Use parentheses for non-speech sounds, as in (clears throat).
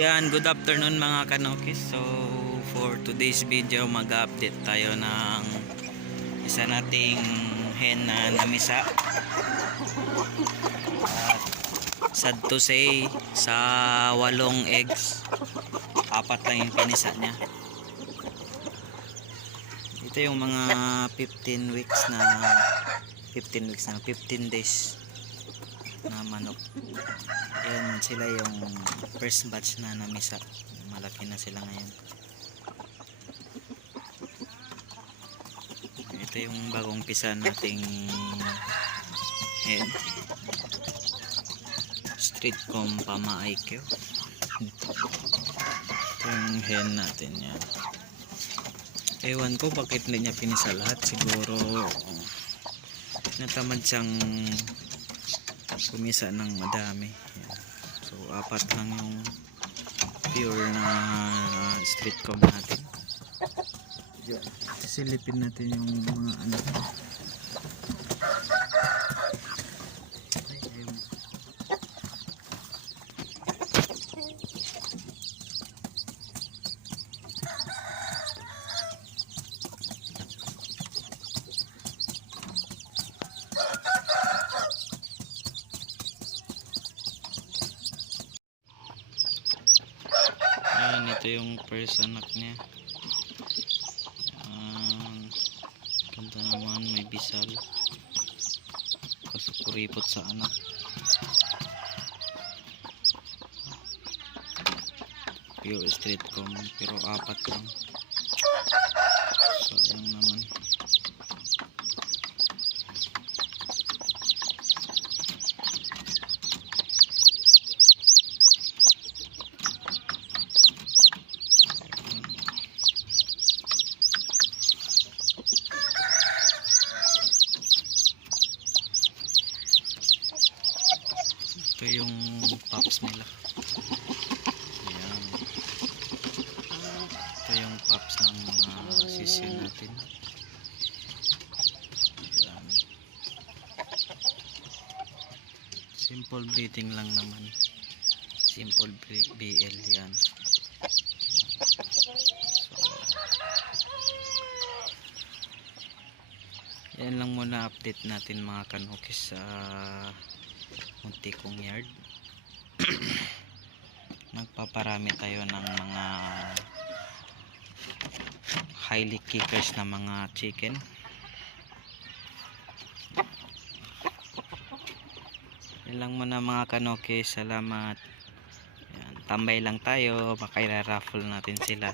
Yan, good afternoon mga kanokis. So, for today's video, mag-update tayo ng isa nating hen na namisa. At sad to say, sa walong eggs, apat lang yung pinisa niya. Ito yung mga 15 weeks na 15 weeks na 15 days na manok. Yan sila yung first batch na namisa. Malaki na sila ngayon. Ito yung bagong pisa nating hen. Street com pamaikyo. Ito yung hen natin yan. Ewan ko bakit hindi niya pinisa lahat. Siguro natamad siyang kumisa ng madami. So, apat lang yung pure na street com natin. Silipin natin yung mga ano. Ayan, ito yung first anak niya. Um, ganda naman, may bisal. Kaso kuripot sa anak. Pure street com, pero apat lang. Sayang naman. Ito yung pops nila. Ayan. Ito yung pops ng mga sisyo natin. Ayan. Simple breeding lang naman. Simple BL yan. Yan lang muna update natin mga kanukis sa munti kong yard. (clears throat) Nagpaparami tayo ng mga highly kickers na mga chicken. Yan lang muna mga kanoke. Salamat. Yan, tambay lang tayo. Makaira raffle natin sila